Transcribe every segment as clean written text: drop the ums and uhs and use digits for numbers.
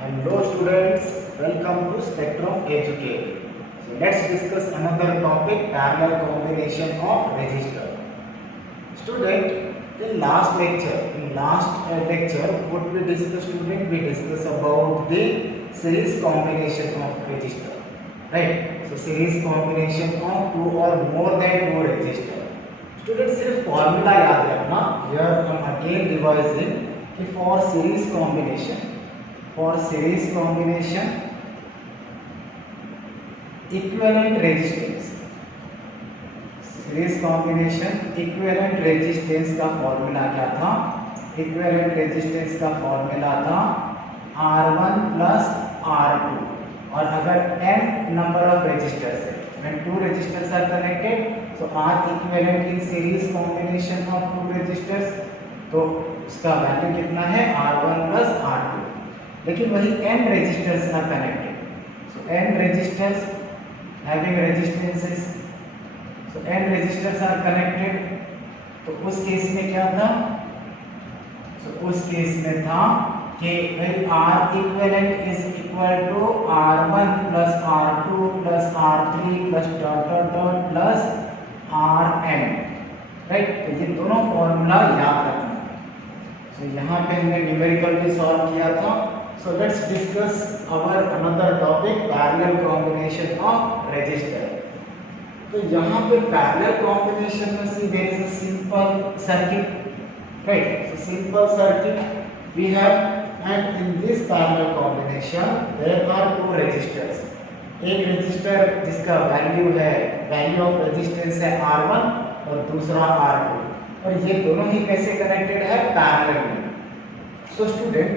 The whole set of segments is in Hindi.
Hello students, welcome to Spectrum Educate. So let's discuss another topic, parallel combination of register. Student, in last lecture, what we discussed, student, we discussed about the series combination of register, right? So series combination of two or more than two register. Student, सिर्फ formula याद रखना. Here हम again revising कि for series combination equivalent resistance का फॉर्मूला क्या था? इक्विवेलेंट रेजिस्टेंस का फॉर्मूला था R1 प्लस R2 और अगर n नंबर ऑफ रेजिस्टर्स है, when two resistors are connected, so R equivalent in series combination of two resistors, तो उसका वैल्यू कितना है? R1 plus R2. लेकिन वही n resistors are connected, so n resistors having resistances, so n resistors are connected, तो उस केस में क्या था? so उस केस में था कि भाई R equivalent is equal to R1 plus R2 plus R3 plus dot dot dot plus Rn, right? तो ये दोनों फॉर्मूला याद रखना. so यहाँ पे हमने न्यूमेरिकल भी सॉल्व किया था. so let's discuss our another topic, parallel combination of resistor. तो यहाँ पे parallel combination में see there is a simple circuit, right? so simple circuit we have, and in this parallel combination there are two resistors. एक रेजिस्टर जिसका वैल्यू ऑफ रेजिस्टेंस है R1 और दूसरा R2, और ये दोनों ही कैसे कनेक्टेड है? पैरेलल में. सो स्टूडेंट,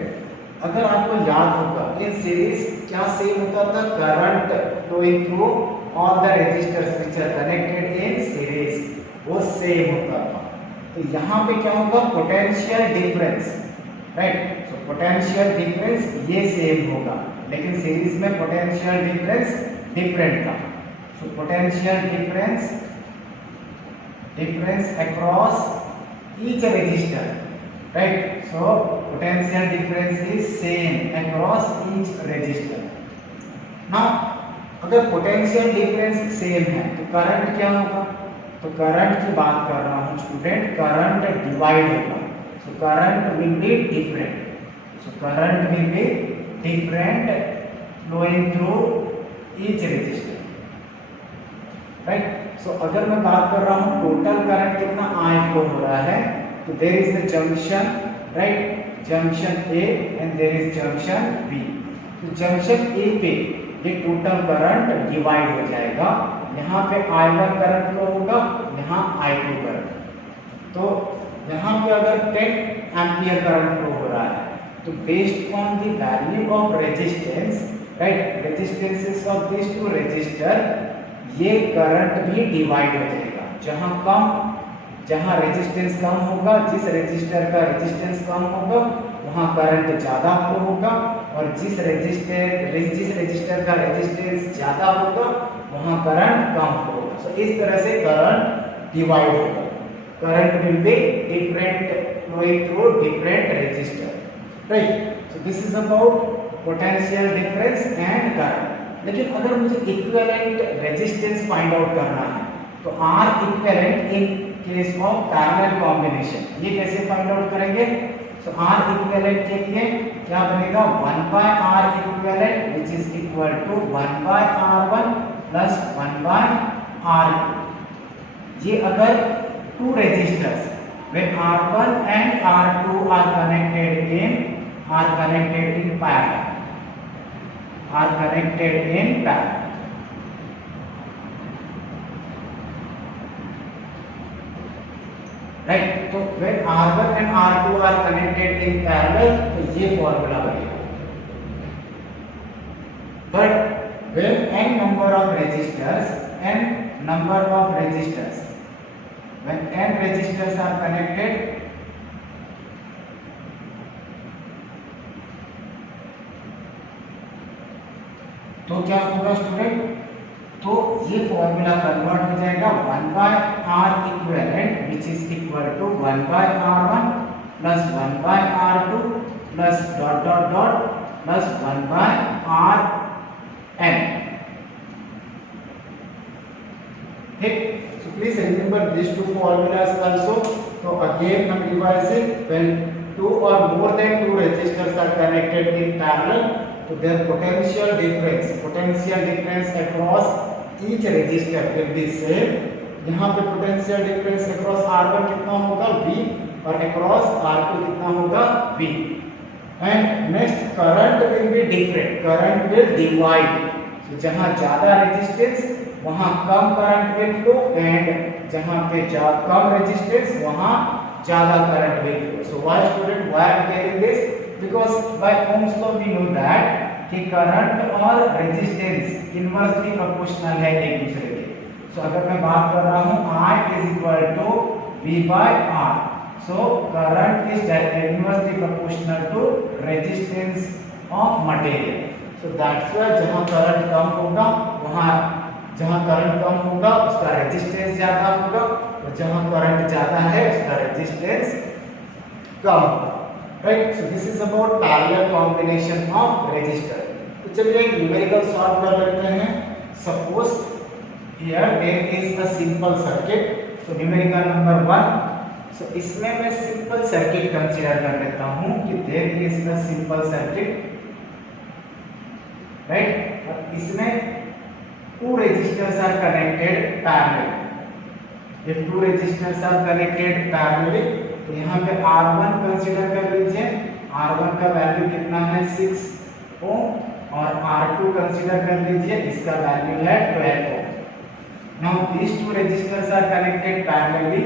अगर आपको याद होगा इन सीरीज क्या सेम होता था? Current flowing through all the resistors which are connected in series, वो सेम होता था. तो यहाँ पे क्या होगा? Potential difference, right? So potential difference ये सेम होगा, लेकिन सीरीज में पोटेंशियल डिफरेंस डिफरेंट था. So potential difference across each resistor, right? So potential difference is same across each resistor. Now अगर पोटेंशियल डिफरेंस सेम है तो करंट क्या होगा? तो करंट की बात कर रहा हूं स्टूडेंट, करंट डिवाइड होगा. So current will be different. So current will be different flowing through each resistor, right? So अगर मैं बात कर रहा हूं टोटल करंट कितना I फ्लो हो रहा है, तो there is the junction, right? Junction A and there is junction B. तो जंक्शन A पे ये टोटल करंट डिवाइड हो जाएगा. यहाँ पे I1 करंट फ्लो होगा, यहाँ I2 करंट. तो यहाँ पे अगर 10 एम्पियर करंट फ्लो हो रहा है, तो based on the value of resistance, right, resistances of this two resistor, ये करंट भी डिवाइड हो जाएगा. जहां रेजिस्टेंस कम होगा, जिस रेजिस्टर का रेजिस्टेंस कम होगा, वहां करंट ज्यादा फ्लो होगा, और जिस रेजिस्टर का रेजिस्टेंस ज्यादा होगा, वहां करंट कम फ्लो होगा. सो इस तरह से करंट डिवाइड होगा. Current will be different flowing through different resistor, right? So this is about potential difference and current. लेकिन अगर मुझे इक्विवेलेंट रेजिस्टेंस फाइंड आउट करना है, तो R equivalent in case of parallel combination, ये कैसे फाइंड आउट करेंगे? सो R इक्विवेलेंट के लिए क्या बनेगा? 1 by R equivalent which is equal to 1 by R1 plus 1 by R2. ये अगर two resistors when R1 and R2 are connected in parallel, right? तो when R1 and R2 are connected in parallel, तो ये फॉर्मूला बनेगा. but when n number of resistors when n resistors are connected, तो क्या होगा स्टूडेंट? तो ये फॉर्मूला कन्वर्ट हो जाएगा 1 by R equivalent which is equal to 1 by R1 plus 1 by R2 plus dot dot dot plus 1 by R N. ठीक, so please remember these two formulas also. So again I'm revising, when two or more than two resistors are connected in parallel, so their potential difference across each resistor will be same. यहाँ पे पोटेंशियल डिफरेंस अक्रॉस R1 कितना होगा V और अक्रॉस R2 कितना होगा V. And next current will be different, current will divide. तो जहाँ ज्यादा रेजिस्टेंस वहाँ कम करंट विल फ्लो, एंड जहाँ पे कम रेजिस्टेंस वहाँ ज्यादा current will flow. So why student, why I am telling this, because by Ohm's law we know that कि करंट और रेजिस्टेंस इनवर्सली प्रोपोर्शनल है एक दूसरे के. सो अगर मैं बात कर रहा हूँ I is equal to V by R, so current is inversely proportional to resistance of material. So that's why जहाँ करंट कम होगा वहाँ, जहाँ करंट कम होगा उसका रेजिस्टेंस ज्यादा होगा, और जहाँ करंट ज्यादा है उसका रेजिस्टेंस कम होगा. Right, so this is about parallel combination of resistor. तो चलिए एक न्यूमेरिकल सॉल्व कर लेते हैं. Suppose here there is a simple circuit, so numerical number 1. so इसमें मैं simple circuit consider कर लेता हूँ कि there is a simple circuit, right, और इसमें two resistors are connected parallel. if two resistors are connected parallelly, तो यहाँ पे R1 consider कर लीजिए. R1 का वैल्यू कितना है 6 ओम, और R2 consider कर लीजिए, इसका वैल्यू है 12 ओम. Now these two resistors are connected parallelly,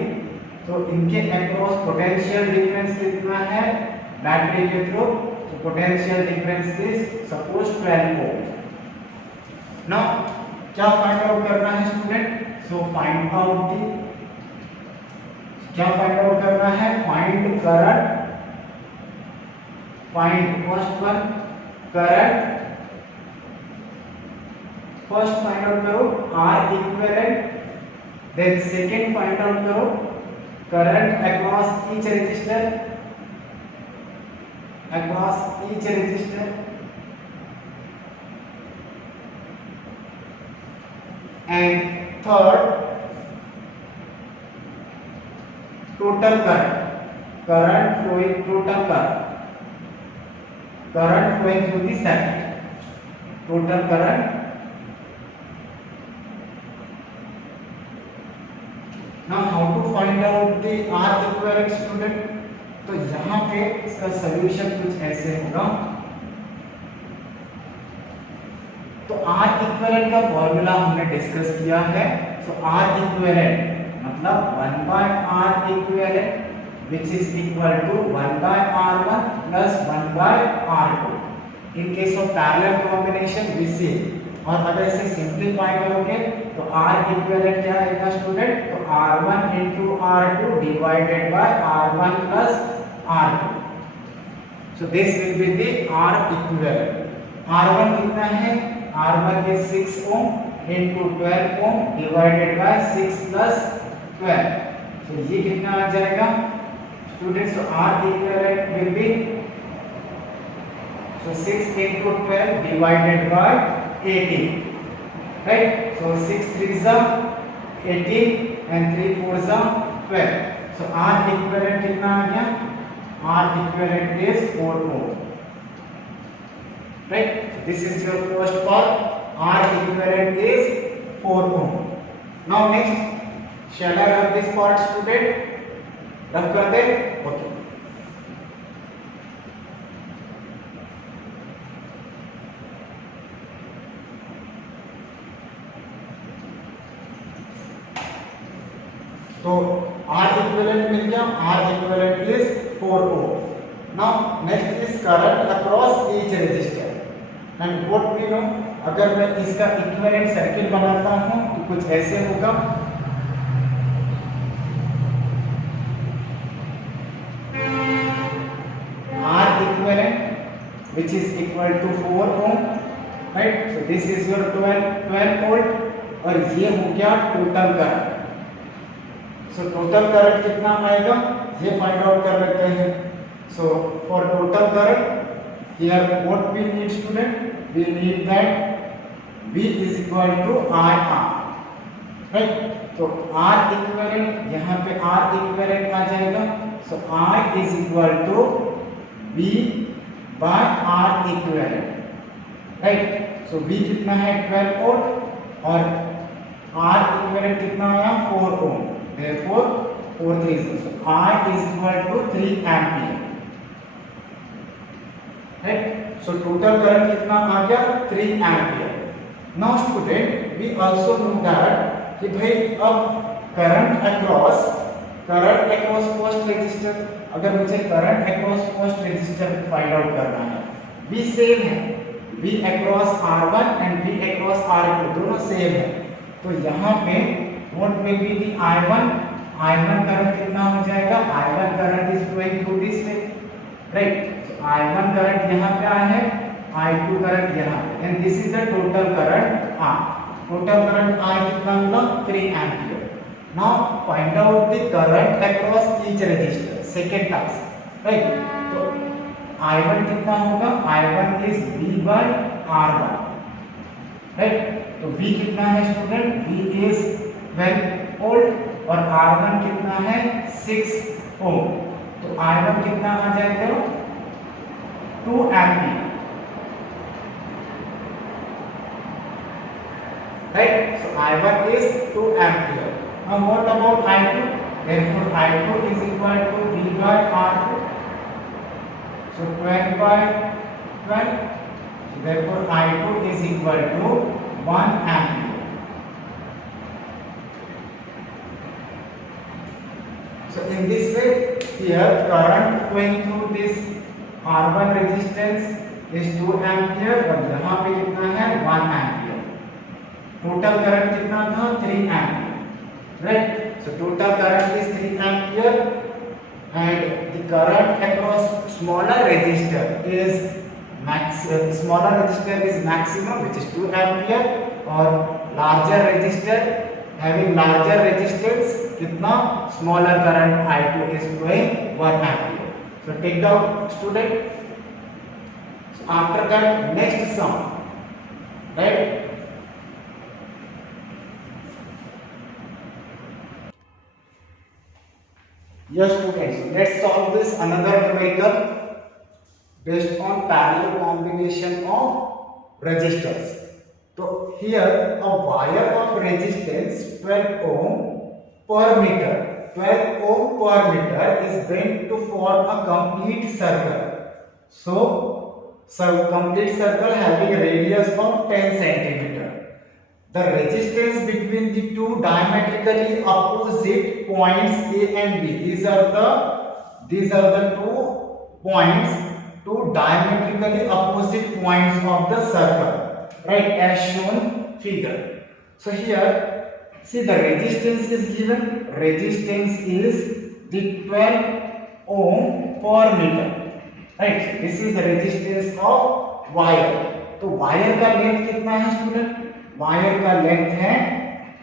तो इनके across potential difference कितना है बैटरी के थ्रू. तो potential difference is suppose 12 ohm. Now क्या फाइंड आउट करना है student? So find out the, क्या फाइंड आउट करना है? Find current, find first one current, first find out करो R equivalent, then second find out करो current across each resistor, across each resistor, and third total current, current flowing, total current flowing through the circuit, total current. Now how to find out the R equivalent student? तो यहाँ पे इसका सॉल्यूशन कुछ ऐसे होगा. तो R equivalent का फॉर्मूला हमने डिस्कस किया है. तो R equivalent मतलब 1 by R equivalent which is equal to 1 by R1 plus 1 by R2. In case of parallel combination we see, और अगर इसे सिंप्लीफाई करोगे तो R इक्विवेलेंट क्या आएगा स्टूडेंट? तो R1 into R2 divided by R1 plus R2. So this will be the R equivalent. R1 कितना है? R1 is 6 ohm into 12 ohm divided by 6 plus 12. So ये कितना आ जाएगा स्टूडेंट्स? तो R equivalent will be, so 6 into 12 divided by 18, right? So 6 3s are 18 and 3 4s are 12. So R equivalent कितना आ गया? R equivalent is 4 ohm, right? So this is your first part. R equivalent is 4 ohm. Now next, shall I rub this part student? रब कर दे. Okay. तो R equivalent मिल गया. R equivalent is 4 ohm. Now next is current across each resistor. And what we know, अगर मैं इसका इक्विवेलेंट सर्किट बनाता हूँ तो कुछ ऐसे होगा. R equivalent which is equal to 4 ohm, right? So this is your 12 volt और ये हो गया टोटल करंट. सो टोटल करंट कितना आएगा ये फाइंड आउट कर लेते हैं. So for total current here what we need student, we need that V is equal to IR, right? तो R इक्विवेलेंट, यहाँ पे R इक्विवेलेंट आ जाएगा, so I is equal to V by R equivalent, right? so V कितना है 12 वोल्ट और R इक्विवेलेंट कितना आया 4 ओम, therefore 4 3 so I is equal to 3 ampere, right? so total current कितना आ गया 3 ampere. Now student, we also know that कि भाई अब करंट अक्रॉस फर्स्ट रजिस्टर, अगर मुझे current across first resistor find out करना है, V सेम है, V across R1 and V across R2 दोनों सेम है, तो यहाँ पे what will be the I1 current कितना हो जाएगा, I1 current is flowing through this way, right? I1 current यहाँ पे आया है, I2 करंट यहाँ, and this is the total current R. Total current I कितना मिला 3 ampere. Now find out the current across each resistor, second task, right? तो I1 कितना होगा, I1 is V by R1, right? तो V कितना है स्टूडेंट, V इज 12 वोल्ट और R1 कितना है 6 ओम, तो I1 कितना आ जाएगा 2 ampere, right? so I1 is 2 ampere. Now what about I2? Therefore I2 is equal to V by R2, so 12 by 12, so therefore I2 is equal to 1 ampere. So in this way here current flowing through this R1 resistance is 2 ampere और यहाँ पे कितना है 1 ampere. टोटल करंट कितना था 3 ampere, right? So total current is 3 ampere and the current across smaller resistor is maximum which is 2 ampere और larger resistor having larger resistance कितना smaller current I2 is flowing 1 ampere. So take down student. After that next sum, right? Yes students, let's solve this another numerical based on parallel combination of resistors. So here a wire of resistance 12 ohm per meter, 12 ohm per meter is bent to form a complete circle. So complete circle having a radius of 10 centimeter. The resistance between the two diametrically opposite points A and B. These are the 2 points, 2 diametrically opposite points of the circle, right? As shown figure. So here, see the resistance is given. Resistance is the 12 ohm per meter, right? This is the resistance of wire. तो wire का length कितना है स्टूडेंट? वायर का लेंथ है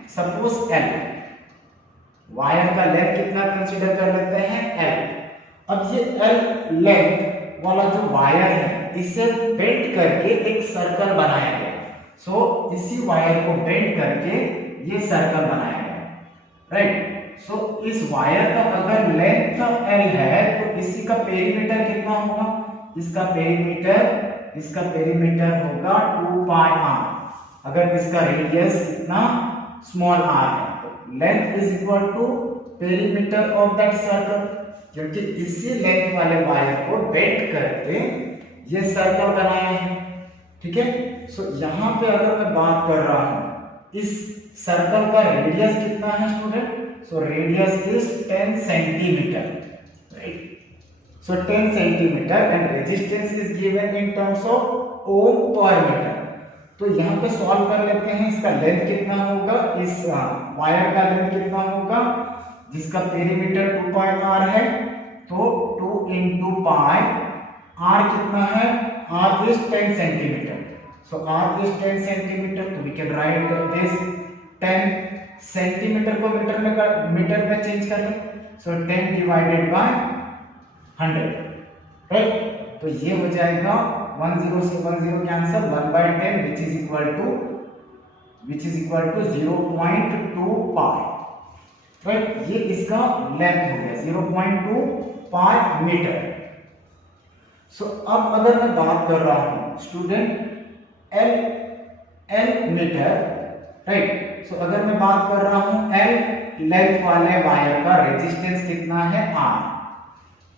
सपोज L. वायर का लेंथ कितना कंसीडर कर लेते हैं L. अब ये L लेंथ वाला जो वायर है इसे बेंड करके एक सर्कल बनाया गया. सो इसी वायर को बेंड करके ये सर्कल बनाया गया, राइट? सो इस वायर का अगर लेंथ L है तो इसी का पेरीमीटर कितना होगा? इसका पेरीमीटर होगा 2 पाई r. अगर इसका रेडियस इतना स्मॉल r है तो length is equal to perimeter of that circle, क्योंकि इसी लेंथ वाले वायर को बेंड करके ये सर्कल बनाया है, ठीक है? सो यहाँ पे अगर मैं बात कर रहा हूँ इस सर्कल का रेडियस कितना है student? So radius is 10 centimetre, right? So 10 centimetre and resistance is given in terms of ohm per metre. तो यहाँ पे सॉल्व कर लेते हैं. इसका लेंथ कितना होगा, इस वायर का लेंथ कितना होगा जिसका पेरीमीटर 2 पाई r है, तो 2 into पाई r कितना है? r is 10 centimetre. So r is 10 centimetre, तो we can write this 10 centimetre को मीटर में चेंज कर लें. So 10 divided by 100, right? तो ये हो जाएगा 1 0 से 1 0 cancel, 1/10 which is equal to 0.2 pi, right. ये इसका लेंथ हो गया 0.2 पाई मीटर। सो अब अगर मैं बात कर रहा हूं student L metre, right. So अगर मैं बात कर रहा हूं एल लेंथ वाले वायर का रेजिस्टेंस कितना है आर,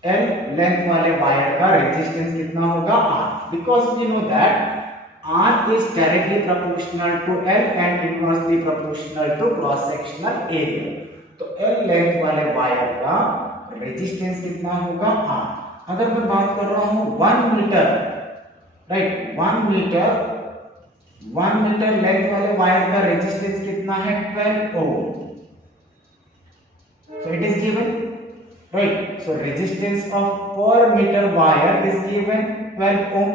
एल लेंथ वाले वायर का रेजिस्टेंस कितना होगा R, because we know that R is directly proportional to L and inversely proportional to cross sectional area। तो L लेंथ वाले वायर का रेजिस्टेंस कितना होगा R। अगर मैं बात कर रहा हूं 1 मीटर, राइट, 1 मीटर लेंथ वाले वायर का रेजिस्टेंस कितना है 12 ohm. So it is given, right. So resistance of per metre wire is given 12 ohm.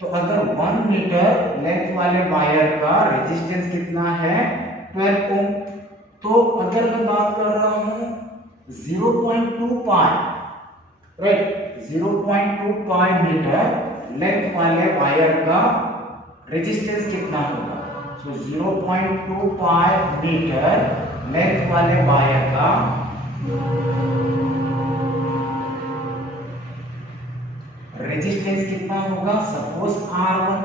तो अगर 1 मीटर लेंथ वाले वायर का रेजिस्टेंस कितना है 12 ओम, तो अगर मैं बात कर रहा हूं 0.2 pi, right, 0.2 pi metre length वाले वायर का रेजिस्टेंस कितना होगा। सो 0.2 पाई मीटर लेंथ वाले वायर का रेजिस्टेंस कितना होगा, suppose R1,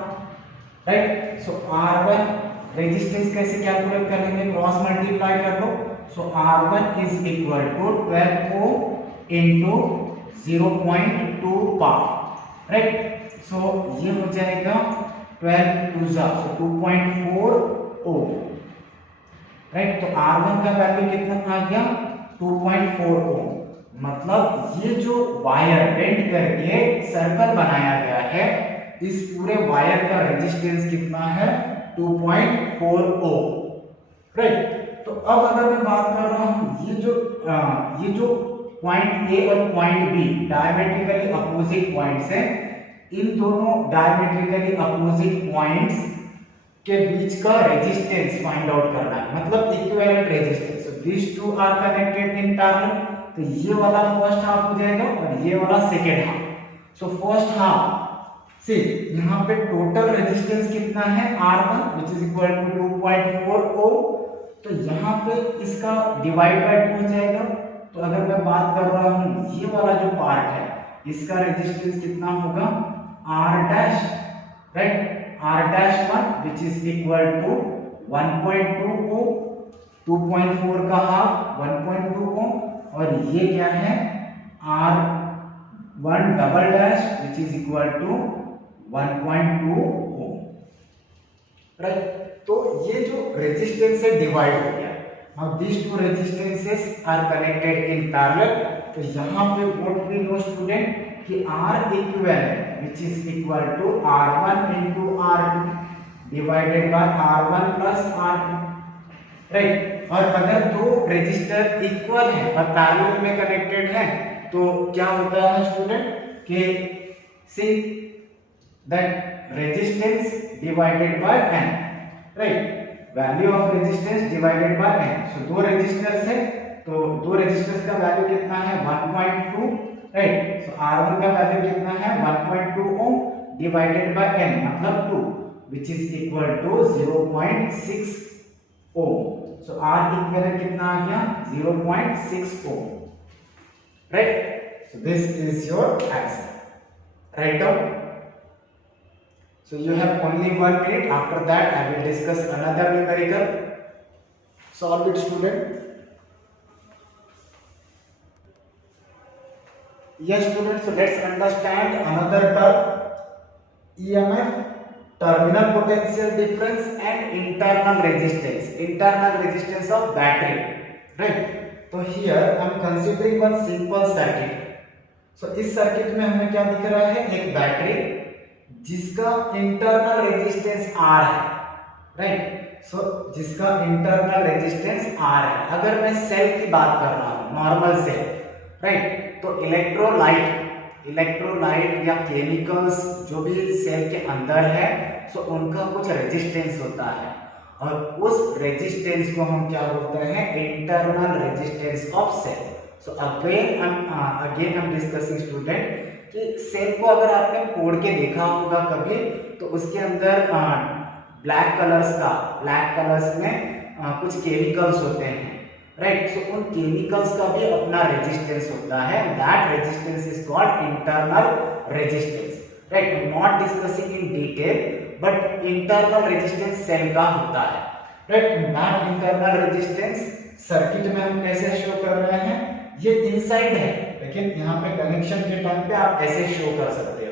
right. So R1 resistance कैसे कैलकुलेट कर लेंगे, क्रॉस मल्टीप्लाई कर लो। So R1 is equal to 12 ohm into 0.2 pi, right. So ये हो जाएगा 12 टू जा 2.4 ओम, राइट। तो R1 का वैल्यू कितना आ गया 2.4 ओम। मतलब ये जो वायर बेंड करके सर्कल बनाया गया है, इस पूरे वायर का रेजिस्टेंस कितना है 2.4 ओम, राइट। तो अब अगर मैं बात कर रहा हूं ये जो पॉइंट ए और point B diametrically opposite points हैं, इन दोनों डायमेट्रिकली अपोजिट पॉइंट्स के बीच का रेजिस्टेंस फाइंड आउट करना है, मतलब equivalent resistance. So this two are connected in parallel. तो ये वाला फर्स्ट हाफ हो जाएगा और ये वाला second half. So first half see यहाँ पे टोटल रेजिस्टेंस कितना है R1 which is equal to 2.4 ओम। तो यहाँ पे इसका डिवाइड बाय 2 हो जाएगा। तो अगर मैं बात कर रहा हूँ ये वाला जो पार्ट है, इसका रेजिस्टेंस कितना होगा R dash, right, R dash 1 which is equal to 1.2 ओम, 2.4 का हाफ 1.2 ओम, और ये क्या है R1 double dash which is equal to 1.2 ohm, right. तो ये जो रेजिस्टेंस है डिवाइड हो गया। Now these two resistances are connected in parallel। तो यहाँ पे what we know student कि R equivalent which is equal to R1 into R2 divided by R1 plus R2, right. और अगर दो रेजिस्टर इक्वल है और पैरेलल में कनेक्टेड है तो क्या होता है स्टूडेंट कि see that resistance divided by n, right, value of resistance divided by n। सो दो रेजिस्टर्स है तो दो रेजिस्टर्स का वैल्यू कितना है 1.2, राइट। सो R1 का वैल्यू कितना है 1.2 ओम डिवाइडेड बाय n मतलब 2 which is equal to 0.6 ohm. So R equivalent कितना आ गया 0.6 ohm, right. So this is your answer, write down. So you have only 1 minute. After that, I will discuss another numerical. Solve it, student. Yes, student. So let's understand another term: EMF, terminal potential difference, and internal resistance. Internal resistance of battery, right? So here I am considering one simple circuit. So इस सर्किट में हमें क्या दिख रहा है, एक बैटरी जिसका इंटरनल रेजिस्टेंस R है, राइट। सो जिसका इंटरनल रेजिस्टेंस R है। अगर मैं सेल की बात कर रहा हूं, नॉर्मल सेल, राइट, तो इलेक्ट्रोलाइट या केमिकल्स जो भी सेल के अंदर है, सो उनका कुछ रेजिस्टेंस होता है और उस रेजिस्टेंस को हम क्या बोलते हैं, internal resistance of cell. So again I am discussing student कि सेल को अगर आपने तोड़ के देखा होगा कभी, तो उसके अंदर ब्लैक कलर्स में कुछ केमिकल्स होते हैं, राइट। सो उन केमिकल्स का भी अपना रेजिस्टेंस होता है, that resistance is called internal resistance, right. Not discussing in detail, but internal resistance cell का होता है, right. That internal resistance circuit में हम कैसे शो कर रहे हैं, ये इनसाइड है, लेकिन यहाँ पे कनेक्शन के टाइम पे आप ऐसे शो कर सकते हो।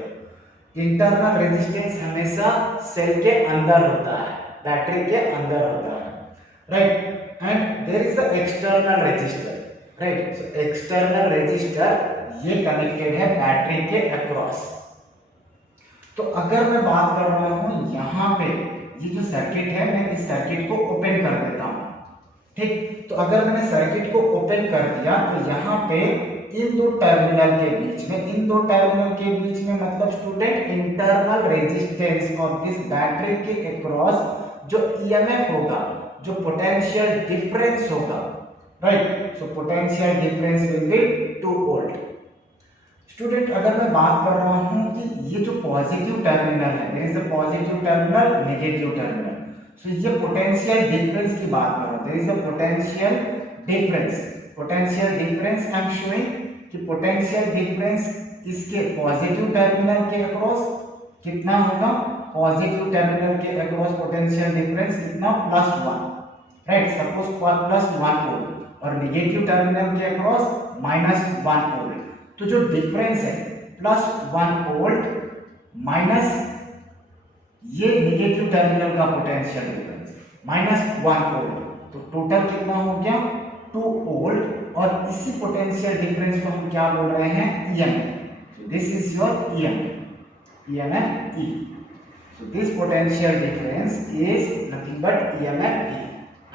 इंटरनल रेजिस्टेंस हमेशा सेल के अंदर होता है, बैटरी के अंदर होता है, right. And there is the external resistor, right. So external resistor ये कनेक्टेड है बैटरी के अक्रॉस। तो अगर मैं बात कर रहा हूं यहाँ पे, ये जो सर्किट है, मैं इस सर्किट को ओपन कर देता हूं, ठीक। तो अगर मैंने सर्किट को ओपन कर दिया, तो यहाँ पे इन दो टर्मिनल के बीच में मतलब student internal resistance of this battery के अक्रॉस जो ईएमएफ होगा, जो पोटेंशियल डिफरेंस होगा, right. So potential difference will be 2 volt. Student अगर मैं बात कर रहा हूं कि ये जो पॉजिटिव टर्मिनल है, there is a positive terminal, negative terminal, so ये पोटेंशियल डिफरेंस की बात कर रहा हूं, there is a potential difference I am showing कि पोटेंशियल डिफरेंस इसके पॉजिटिव टर्मिनल के अक्रॉस कितना होगा, पॉजिटिव टर्मिनल के अक्रॉस पोटेंशियल डिफरेंस कितना, +1, राइट। सपोज +1 वोल्ट, और नेगेटिव टर्मिनल के अक्रॉस -1 वोल्ट। तो जो डिफरेंस है +1 वोल्ट माइनस ये नेगेटिव टर्मिनल का पोटेंशियल डिफरेंस -1 वोल्ट, तो टोटल कितना हो गया, 2 वोल्ट। और इसी पोटेंशियल डिफरेंस को हम क्या बोल रहे हैं, EMF. So this is your EMF E. So this potential difference is nothing but EMF E.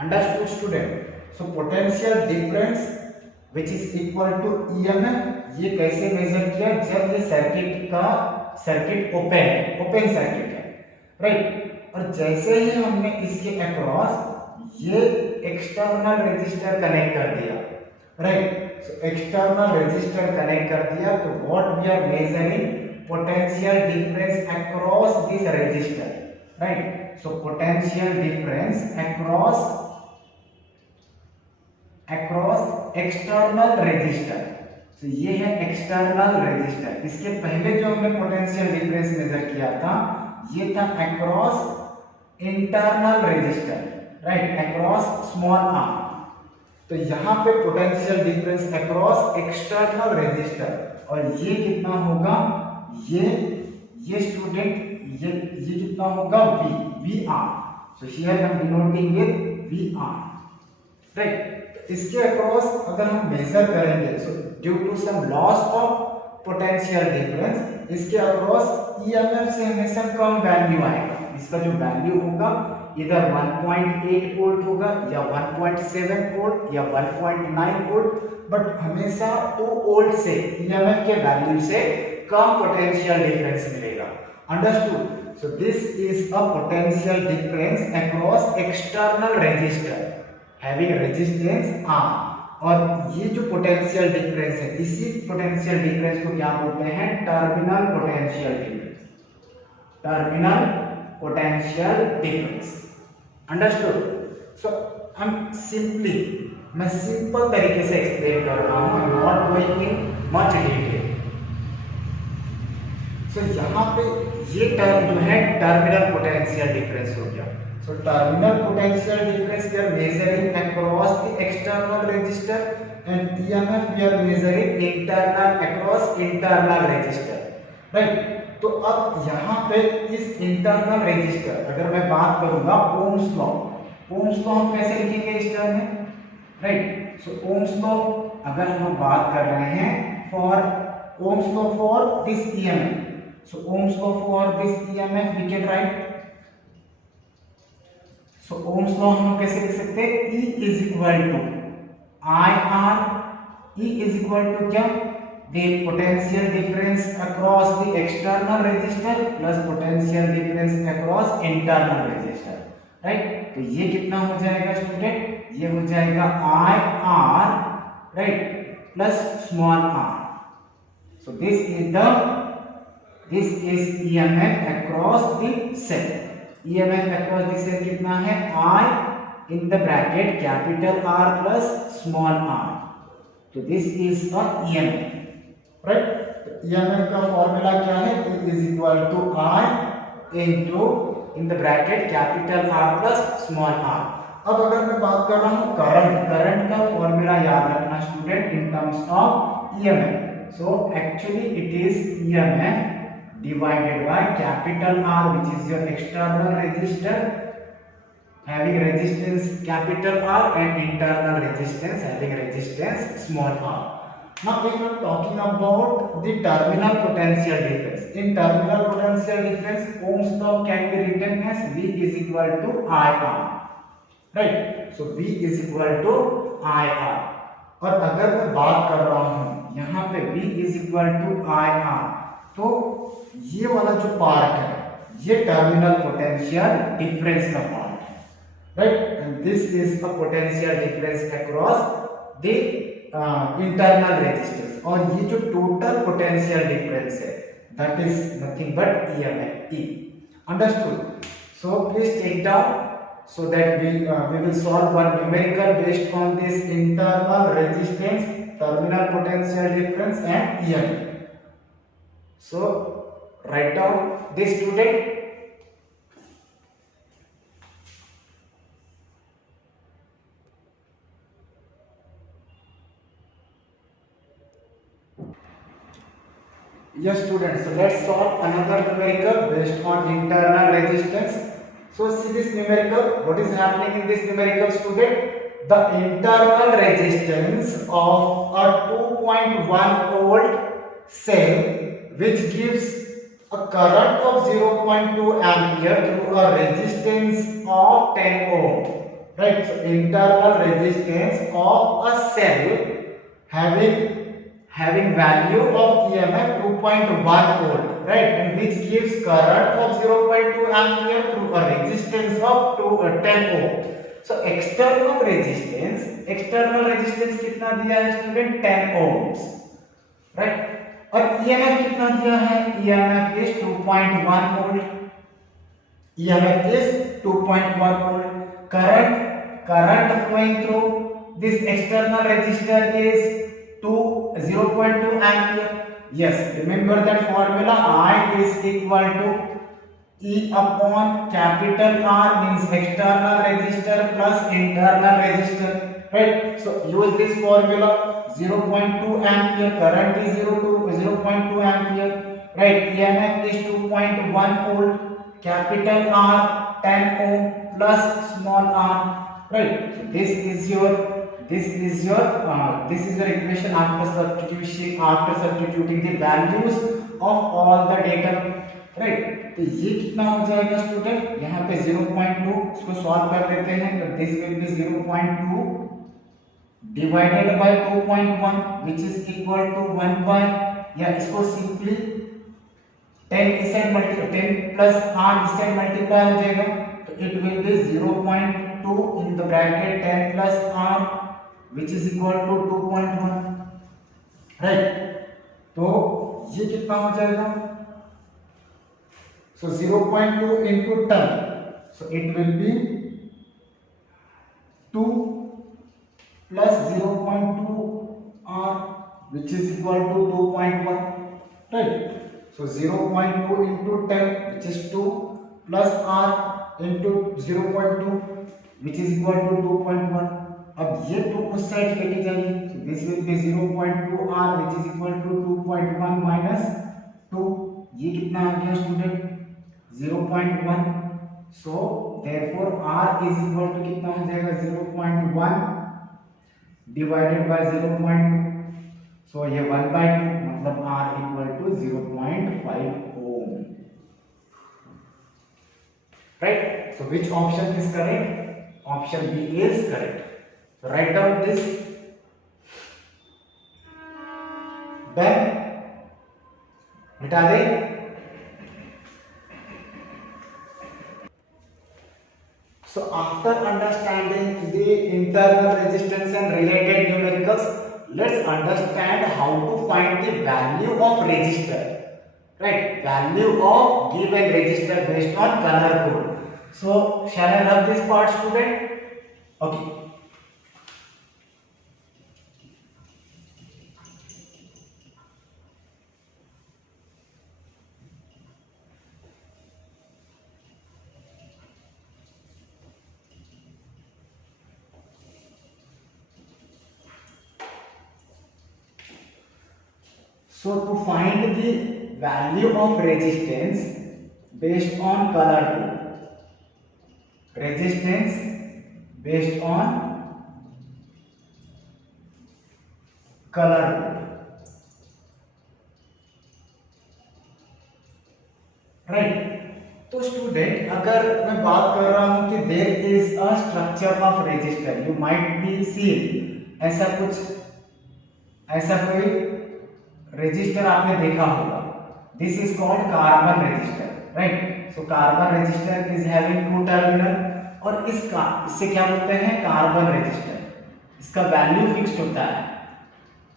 Understood student? So potential difference which is equal to EMF, ये कैसे मेजर किया, जब ये सर्किट ओपन सर्किट है, राइट। और जैसे ही हमने इसके अक्रॉस ये एक्सटर्नल रेजिस्टर कनेक्ट कर दिया, right. So external resistor connect कर दिया, तो what we are measuring, potential difference across this resistor, right. So potential difference across external resistor. तो ये है एक्सटर्नल रेजिस्टर। इसके पहले जो हमने पोटेंशियल डिफरेंस मेजर किया था, ये था across internal resistor, right, across small arm. तो यहाँ पे potential difference across external resistor, और ये कितना होगा, ये स्टूडेंट ये कितना होगा, V R. So here I am denoting with V R, right. इसके अक्रॉस अगर हम मेजर करेंगे, so due to some loss of potential difference, इसके अक्रॉस ईएमएफ से हमेशा कम वैल्यू आएगा। इसका जो वैल्यू होगा इधर 1.8 वोल्ट होगा, या 1.7 वोल्ट, या 1.9 वोल्ट, बट हमेशा 2 वोल्ट से ईएमएफ के वैल्यू से कम पोटेंशियल डिफरेंस मिलेगा। Understood? So this is a potential difference across external resistor having resistance R। और ये जो पोटेंशियल डिफरेंस है, इसी पोटेंशियल डिफरेंस को क्या बोलते हैं, terminal potential difference. Understood? So मैं सिंपल तरीके से एक्सप्लेन कर रहा हूं, not going in much detail. So यहाँ पे ये टर्म जो है टर्मिनल पोटेंशियल डिफरेंस हो गया। So terminal potential difference we are measuring across the external resistor, and EMF we are measuring across internal resistor, right? तो अब यहाँ पे इस इंटरनल रेजिस्टर, अगर मैं बात करूंगा ओम्स लॉ हम कैसे लिखेंगे इस टर्म में, राइट। सो ओम्स लॉ अगर हम बात कर रहे हैं Ohm's law for this EMF, so Ohm's law for this EMF we can write. So Ohm's law हम कैसे लिख सकते हैं, E is equal to IR, E is equal to क्या, the potential difference across the external resistor plus potential difference across internal resistor, right. तो ये कितना हो जाएगा स्टूडेंट, ये हो जाएगा IR, right, plus small r। So this is EMF across the cell. EMF across the cell कितना है? I in the bracket capital R plus small r. So this is a EMF, right? EMF का फॉर्मूला क्या है? E is equal to I into in the bracket capital R plus small r. अब अगर मैं बात कर रहा हूँ करंट का फॉर्मूला याद रखना student in terms of EMF. So actually it is EMF divided by capital R, which is your external resistor having resistance capital R and internal resistance having resistance small r. Now we are talking about the terminal potential difference. In terminal potential difference, Ohm's law can be written as V is equal to IR, right? So V is equal to IR. और अगर मैं बात कर रहा हूँ यहाँ पे V is equal to IR, तो ये वाला जो पार्ट है ये टर्मिनल पोटेंशियल डिफरेंस का पार्ट है, right? And this is a potential difference across the internal resistance. और ये जो टोटल पोटेंशियल डिफरेंस है that is nothing but EMF E. Understood? So please take down so that we will solve one numerical based on this internal resistance, terminal potential difference and EMF. So write down this student. Yes students, so let's solve another numerical based on internal resistance. So see this numerical, what is happening in this numerical student? The internal resistance of a 2.1 volt cell which gives a current of 0.2 ampere through a resistance of 10 ohm, right? So internal resistance of a cell having value of EMF 2.1 volt, right? And which gives current of 0.2 ampere through a resistance of 10 ohm. So external resistance कितना दिया है स्टूडेंट? 10 ohms, right? और EMF कितना दिया है? EMF is 2.1 volt. EMF is 2.1 volt. Current flowing through this external resistor is 0.2 ampere. Yes, remember that formula. I is equal to E upon capital R means external resistor plus internal resistor, right? So use this formula. 0.2 ampere, current is 0.2 ampere, right? EMF is 2.1 volt, capital R 10 ohm plus small r, right? So this is your equation after substituting the values of all the data, right? तो ये कितना हो जाएगा स्टूडेंट? यहाँ पे 0.2 इसको सॉल्व कर देते हैं तो this will be 0.2 divided by 2.1 which is equal to 1 by, या इसको सिंपली 10 इस साइड मल्टीप्लाई 10 प्लस r इस साइड मल्टीप्लाई हो जाएगा तो it will be 0.2 in the bracket 10 plus r which is equal to 2.1, right? तो ये कितना हो जाएगा? So 0.2 into 10, so it will be 2 plus 0.2 r which is equal to 2.1, right? So 0.2 into 10 which is 2 plus r into 0.2 which is equal to 2.1. अब ये 2 उस साइड लेके जाइए so this will be 0.2 r which is equal to 2.1 minus 2. ये कितना आ गया student? 0.1. so therefore r is equal to कितना हो जाएगा? 0.1 divided by 0.2. so ये 1/2 मतलब r equal to 0.5 ohm, right? so which option is correct? Option B is correct. So write down this. Then हटा दे. So after understanding the internal resistance and related numericals, let's understand how to find the value of register, right? Value of given register based on color code. So shall I rub this part, student? Okay. So to find the value of resistance based on color code, resistance based on color code, right? तो स्टूडेंट अगर मैं बात कर रहा हूं कि there is a structure of resistor, you might be seen ऐसा कोई रजिस्टर आपने देखा होगा. This is called carbon resistor, right? So carbon resistor is having two terminal और इससे क्या बोलते हैं? Carbon resistor. इसका वैल्यू फिक्स्ड होता है.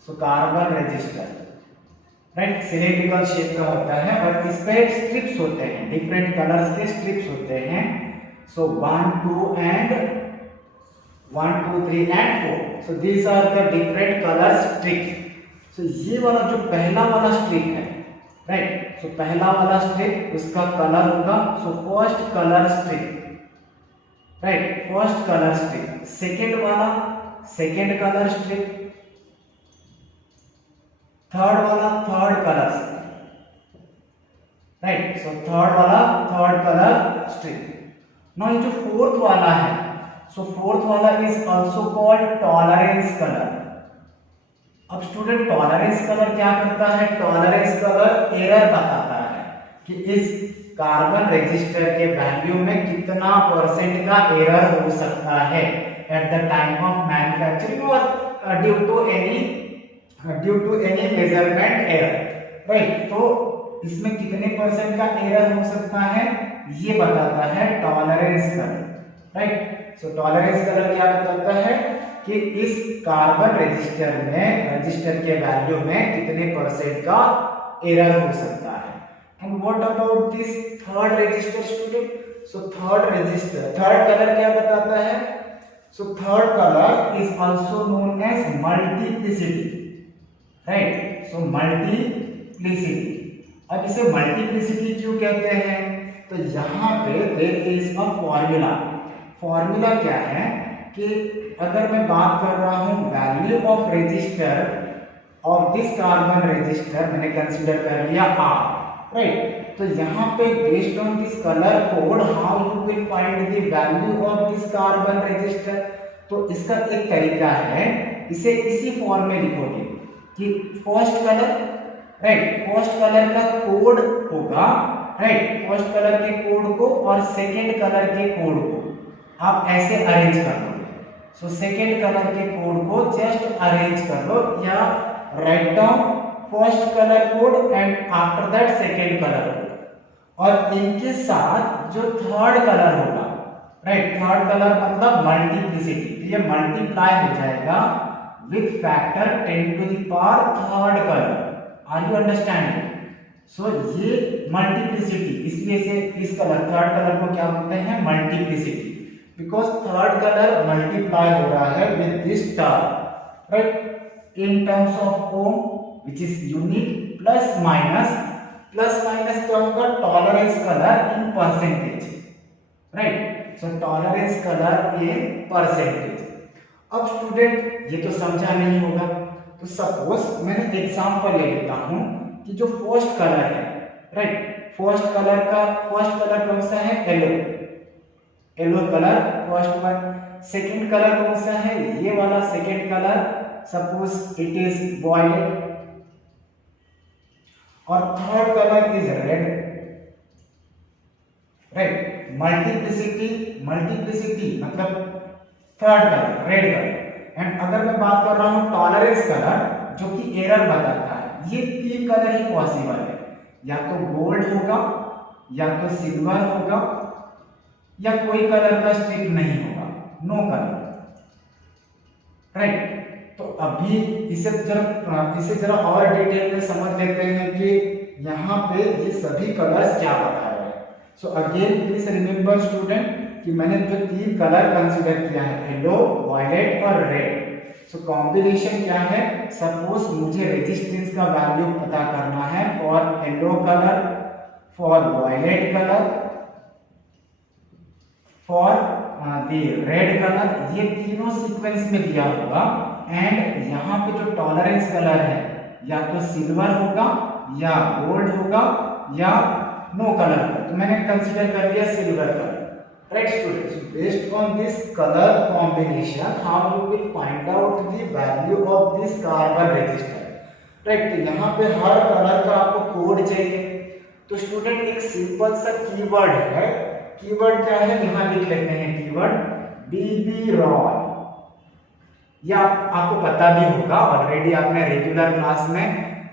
So carbon resistor, right, cylindrical shape का होता है और इस पे स्ट्रिप्स होते हैं, डिफरेंट कलर्स के स्ट्रिप्स होते हैं. So 1 2 and 1 2 3 and 4. So these are the different colour strips. So ये वाला जो पहला वाला स्ट्रिप है, राइट, सो पहला वाला स्ट्रिप उसका कलर होगा. So first colour strip, right, first colour strip. Second वाला सेकेंड कलर स्ट्रिप. थर्ड वाला third colour strip, right, so third वाला थर्ड कलर स्ट्रिप. नाउ ये जो फोर्थ वाला है, सो फोर्थ वाला is also called tolerance colour. अब स्टूडेंट टॉलरेंस कलर क्या करता है? टॉलरेंस कलर एरर बताता है कि इस कार्बन रजिस्टर के वैल्यू में कितना परसेंट का एरर हो सकता है at the time of manufacturing और due to any measurement error, right? तो इसमें कितने परसेंट का एरर हो सकता है ये बताता है tolerance colour, right? So tolerance colour क्या बताता है कि इस कार्बन रजिस्टर के वैल्यू में कितने परसेंट का एरर हो सकता है. And what about this third resistor student? So third colour क्या बताता है? So third colour is also known as multiplicity, right? So multiplicity. अब इसे मल्टीप्लिसिटी क्यों कहते हैं? तो यहाँ पे देयर इज अ फॉर्मूला क्या है कि अगर मैं बात कर रहा हूं वैल्यू ऑफ रजिस्टर और दिस कार्बन रजिस्टर मैंने कंसीडर कर लिया R, राइट? तो यहाँ पे based on this colour code how you will find the value of this carbon register. तो इसका एक तरीका है, इसे इसी फॉर्म में लिखोगे कि first colour, right, first colour का कोड होगा, राइट, फर्स्ट कलर के कोड को और सेकेंड कलर के कोड को आप ऐसे अरेंज कर लो. सो सेकेंड कलर के कोड को जस्ट अरेंज कर लो या write down first colour code and after that second colour code, और इनके साथ जो थर्ड कलर होगा, राइट, थर्ड कलर मतलब मल्टीप्लिसिटी, तो ये मल्टीप्लाई हो जाएगा with factor 10 to the power third colour. Are you understanding? So ये मल्टीप्लिसिटी, इसलिए से इस कलर थर्ड कलर को क्या बोलते हैं? Multiplicity. Because third colour multiply हो रहा है with this term, right, in terms of ohm which is unit plus minus क्या होगा? Tolerance colour in percentage, right? So tolerance colour in percentage. अब स्टूडेंट ये तो समझा नहीं होगा, तो सपोज मैंने एग्जांपल ले लेता हूं कि जो फर्स्ट कलर है, राइट, फर्स्ट कलर कौन सा है? Yellow colour first one. Second colour कौन सा है? ये वाला second colour, suppose it is violet. और third colour is red, right? Multiplicity मतलब third colour red colour. And अगर मैं बात कर रहा हूं टॉलरेंस कलर जो कि एरर बताता है, ये तीन कलर ही पॉसिबल है, या तो गोल्ड होगा, या तो सिल्वर होगा, या कोई कलर का स्ट्रिप नहीं होगा, नो कलर, राइट? तो अभी इसे जरा और डिटेल में समझ लेते हैं कि यहाँ पे ये सभी कलर्स क्या बता रहे हैं। So again please remember student कि मैंने जो 3 कलर कंसीडर किया है, येलो, वायलेट और रेड। सो कॉम्बिनेशन क्या है, सपोज मुझे रेजिस्टेंस का वैल्यू पता करना है for yellow colour, for violet colour, for the red colour, ये तीनों सीक्वेंस में दिया होगा। एंड यहाँ पे जो टॉलरेंस कलर है या तो सिल्वर होगा या गोल्ड होगा या नो कलर होगा। तो मैंने कंसीडर कर लिया silver colour. Right students, based on this colour combination how you will find out the value of this carbon resistor. Right, तो यहाँ पे हर कलर का आपको कोड चाहिए। तो स्टूडेंट एक सिंपल सा कीवर्ड है, कीवर्ड क्या है, यहाँ लिख लेते हैं कीवर्ड बीबी रॉय। या आपको पता भी होगा, ऑलरेडी आपने रेगुलर क्लास में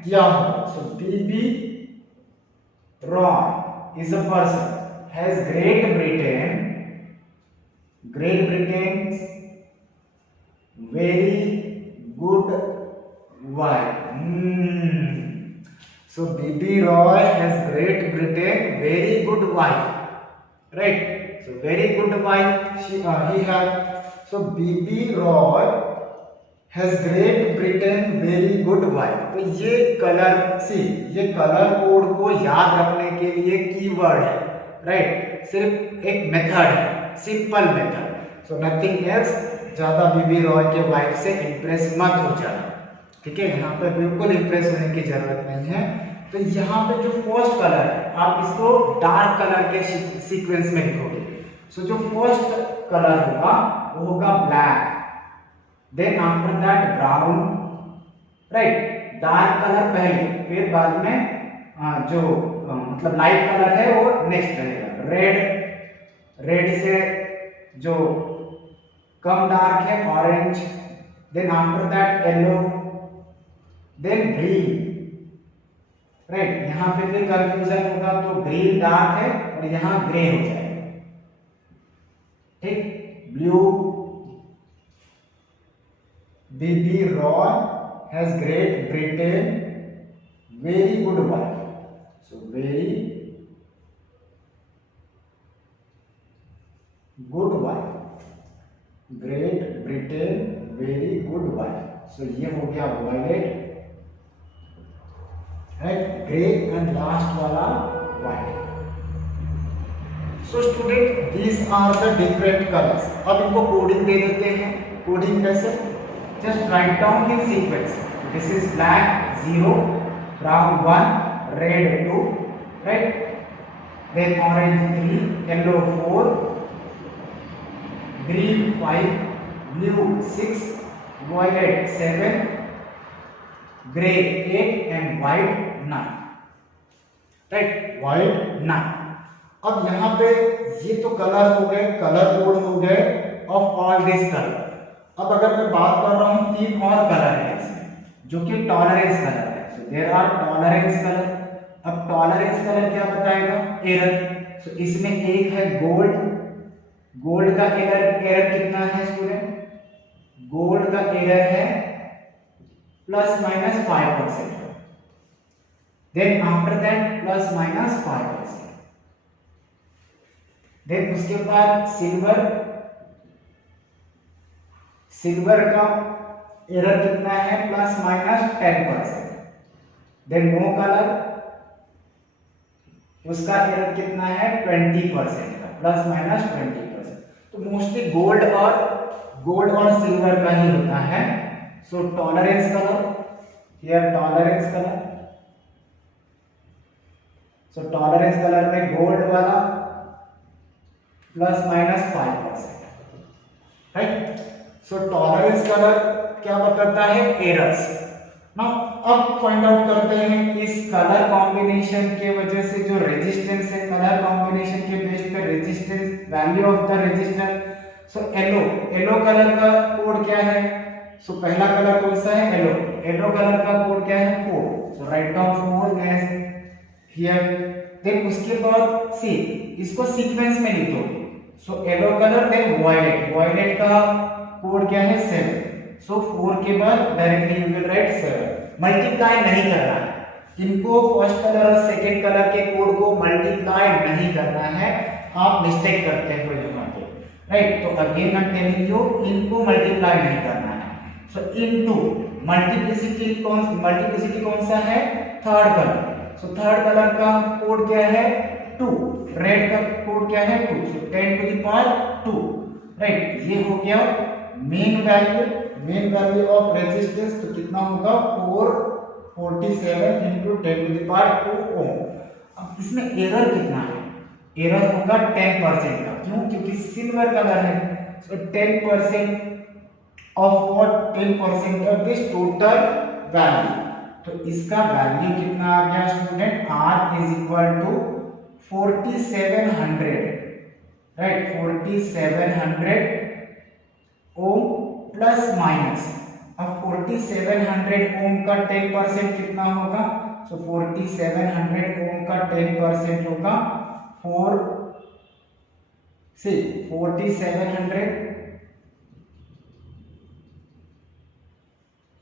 किया होगा। So BB Roy is a person has Great Britain very good wife. So BB Roy has Great Britain very good wife, right? So very good wife he had. So BB Roy has Great Britain very good wife. तो ये कलर ये कलर कोड को याद रखने के लिए कीवर्ड है, राइट? सिर्फ एक मेथड है, simple method. So nothing else. ज्यादा बीबी रॉय के वाइफ से इंप्रेस मत हो जाना, ठीक है? यहाँ पर बिल्कुल इंप्रेस होने की जरूरत नहीं है। तो यहाँ पे जो फर्स्ट कलर है आप इसको डार्क कलर के सीक्वेंस में लिखोगे। सो जो फर्स्ट कलर होगा वो होगा black, then after that brown, right? Dark colour पहले, फिर बाद में जो मतलब लाइट कलर है वो नेक्स्ट रहेगा। रेड से जो कम डार्क है orange, then after that yellow, then green, right? यहाँ पे फिर कंफ्यूजन होगा तो ग्रीन डार्क है और यहाँ ग्रे हो जाएगा, ठीक? Blue, BB Roy has Great Britain very good wife. So very good wife, Great Britain very good wife. So ये हो गया violet, right? Grey and last वाला white. So student these are the different colours. अब इनको कोडिंग दे देते हैं। कोडिंग कैसे? Just write down in sequence. This is black 0, brown 1, red 2, right? Then orange 3, yellow 4, green 5, blue 6, violet 7, grey 8 and white 9, right? White 9। अब यहाँ पे ये तो कलर हो गए, कलर कोड हो गए ऑफ ऑल दिस कलर। अब अगर मैं बात कर रहा हूँ 3 और कलर है इसमें जो कि टॉलरेंस कलर है। So there are tolerance colour. अब टॉलरेंस कलर क्या बताएगा? एरर। सो इसमें एक है गोल्ड का एरर कितना है स्टूडेंट? गोल्ड का एरर है ±5%, then after that ±5%, then उसके बाद सिल्वर का एरर कितना है? ±10%, then नो कलर उसका एरर कितना है? 20% का, ±20%। तो मोस्टली गोल्ड और सिल्वर का ही होता है। So tolerance colour, here tolerance colour. So tolerance colour में गोल्ड वाला ±5%, राइट? सो टॉलरेंस कलर क्या बताता है? एरर्स। नाउ अब फाइंड आउट करते हैं इस कलर कॉम्बिनेशन के वजह से जो रेजिस्टेंस है, कलर कॉम्बिनेशन के बेस पे resistance value of the resistor. So yellow colour का कोड क्या है? सो पहला कलर कौन सा है? येलो कलर का कोड क्या है? 4। So write down 4 as here. Then उसके बाद सी इसको सीक्वेंस में लिखो। So yellow colour then violet का कोड क्या है? 7। सो 4 के बाद directly you will write 7। Multiply नहीं करना है इनको, फर्स्ट कलर और सेकंड कलर के कोड को मल्टीप्लाई नहीं करना है, आप मिस्टेक करते हो यहाँ पे, राइट। तो again I am telling you, इनको मल्टीप्लाई नहीं करना है। सो इनटू मल्टीप्लिसिटी कौन सा है, थर्ड कलर। सो थर्ड कलर का कोड क्या है 2, रेड का कोड क्या है 2, सो 10 टू द पावर 2, राइट। ये हो गया मेन वैल्यू ऑफ रेजिस्टेंस। तो कितना होगा 447 इंटू 10 टू द पावर 2 ओम। अब इसमें एरर कितना है, एरर होगा 10% का, क्यों, क्योंकि सिल्वर कलर है। So 10% of what, 10% of this total value. तो इसका वैल्यू कितना आ गया student, R is equal to 4700, right, 4700 ohm plus minus. अब 4700 ओम का 10% कितना होगा, सो 4700 ओम का 10% होगा 4700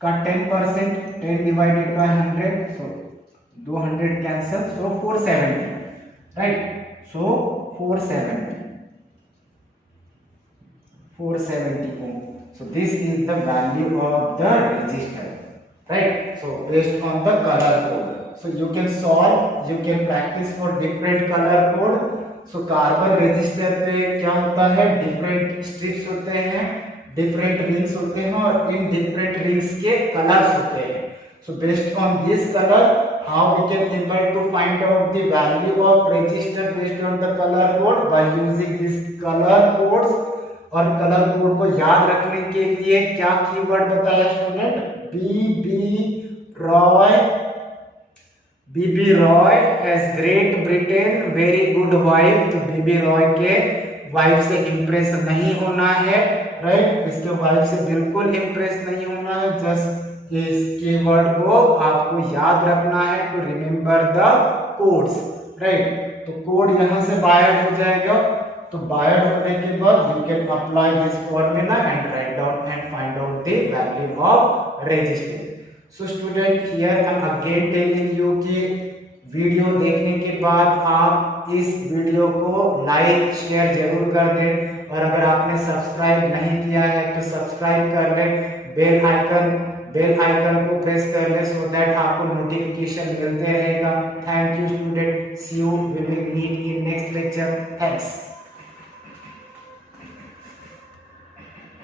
का 10%, 10 divided by 100, so 200 cancel, so 470, right. So 470 ohm. So this is the value of the resistor, right? So based on the color code, so you can solve, you can practice for different color code. So carbon resistor पे क्या होता है, डिफरेंट स्ट्रिप्स होते हैं, डिफरेंट रिंग्स होते हैं और इन डिफरेंट रिंग्स के कलर्स होते हैं। So based on this color, how we can able to find out the value of resistor based on the color code by using this color codes। और कलर कोड को याद रखने के लिए क्या कीवर्ड बताया student, B B Roy as great Britain very good wife. तो बीबी रॉय के वाइफ से इंप्रेस नहीं होना है, राइट, इसके वाइफ से बिल्कुल इंप्रेस नहीं होना है, जस्ट इस कीवर्ड को आपको याद रखना है to remember the codes, right. तो कोड यहां से बाहर हो जाएगा, तो बाहर होने के बाद you can apply this formula and write down and find out the value of resistance. So student here I M again telling you कि वीडियो देखने के बाद आप इस वीडियो को लाइक शेयर जरूर कर दें, और अगर आपने सब्सक्राइब नहीं किया है तो सब्सक्राइब कर लें, बेल आइकन को प्रेस कर लें, सो दैट आपको नोटिफिकेशन मिलते रहेगा। Thank you student, see you, we will meet in next lecture, thanks.